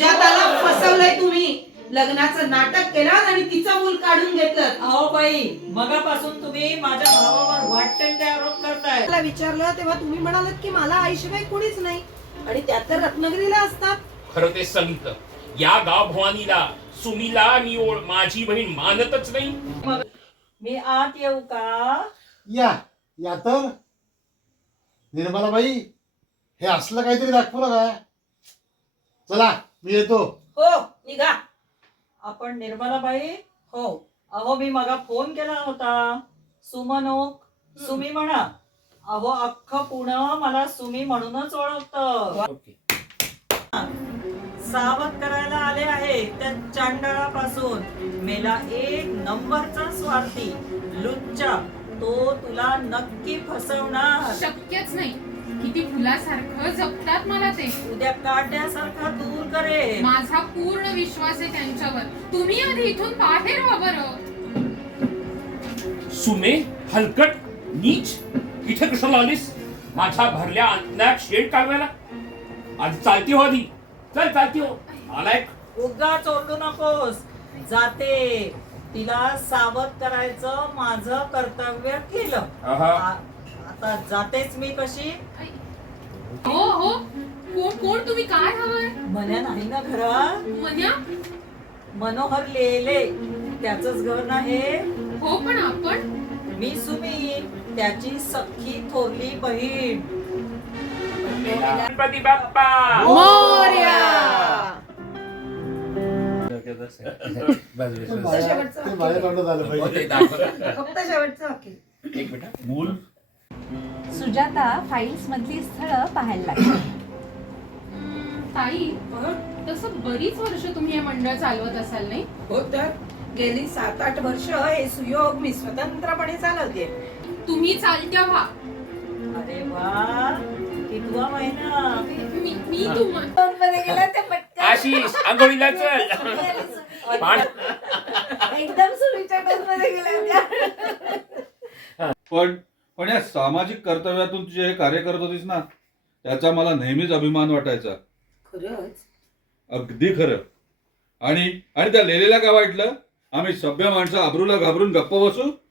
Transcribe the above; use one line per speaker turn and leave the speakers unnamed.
सुजाताला फसवलंय तुम्ही. लग्नाचं नाटक केलं आणि तिचं मूल काढून घेतलं.
अहो बाई, मगापासून तुम्ही माझ्या भावावर वाटेल ते आरोप करताय.
मला विचारलं तेव्हा तुम्ही म्हणालात की मला आईशिवाय कोणीच नाही, आणि त्यात तर रत्नागिरीला असतात.
खरं तेच सांगितलं. या गाव भवानीला सुमीला आणि माझी बहीण मानतच नाही.
मी आत येऊ का?
या तर निर्मलाबाई, हे असलं काहीतरी दाखवलं का? चला मी येतो.
हो, निघा.
आपण निर्मलाबाई?
हो.
अहो मी मगा फोन केला होता. सुमनोक, सुमी म्हणा. अहो अख्खं पुणे मला सुमी म्हणूनच ओळखतं. सावध करायला आले आहे त्या चांडळापासून. मेला एक नंबरचा स्वार्थी लुच्चा. तो तुला नक्की फसवणार.
शक्यच नाही. किती फुलासारखं जपतात मला ते.
उद्या काढण्यासारखा दूर करे.
माझा पूर्ण विश्वास आहे त्यांच्यावर. तुम्ही आधी इथून बाहेर व्हा बरं.
सुमे, हलकट, नीच, इथे कशाला आलीस? माझ्या भरल्या अंतण्यात शेड काढवायला. आधी चालती हो, आधी चल, चालती हो. आलाय.
उगाच ओरडू नकोस. जाते. तिला सावध करायचं माझं कर्तव्य केलं. आता जातेच मी. कशी?
हो हो, कोण तुम्ही? काय हवंय?
मन्या नाही ना घरात?
मन्या?
मनोहर लेले, त्याच घर ना हे.
हो, पण आपण?
मी सुमी, त्याची सख्खी थोरली बहीण.
गणपती बाप्पा
मोरया.
ते माझ्या तोंडात आलं पाहिजे.
फक्त शेवटचं वाक्य.
एक मिनिट. मूल
सुजाता फाईल्स मधली स्थळं पाहायला लागली.
ताई, तसं बरीच वर्ष तुम्ही हे मंडळ चालवत असाल नाही?
हो, तर गेली 7-8 वर्ष हे सुयोग मी स्वतंत्रपणे चालवते.
तुम्ही चालत्या व्हा.
अरे वा, कितवा महिना.
मी तुम्हाला
आशिष, आंघोळीला चल.
एकदम सुरुच्या मध्ये गेल्या.
पण या सामाजिक कर्तव्यातून तुझे हे कार्य करत होतीस ना, त्याचा मला नेहमीच अभिमान वाटायचा.
खरंच?
अगदी खरं. आणि त्या लेलेला काय वाटलं? आम्ही सभ्य माणसं आबरूला घाबरून गप्प बसू?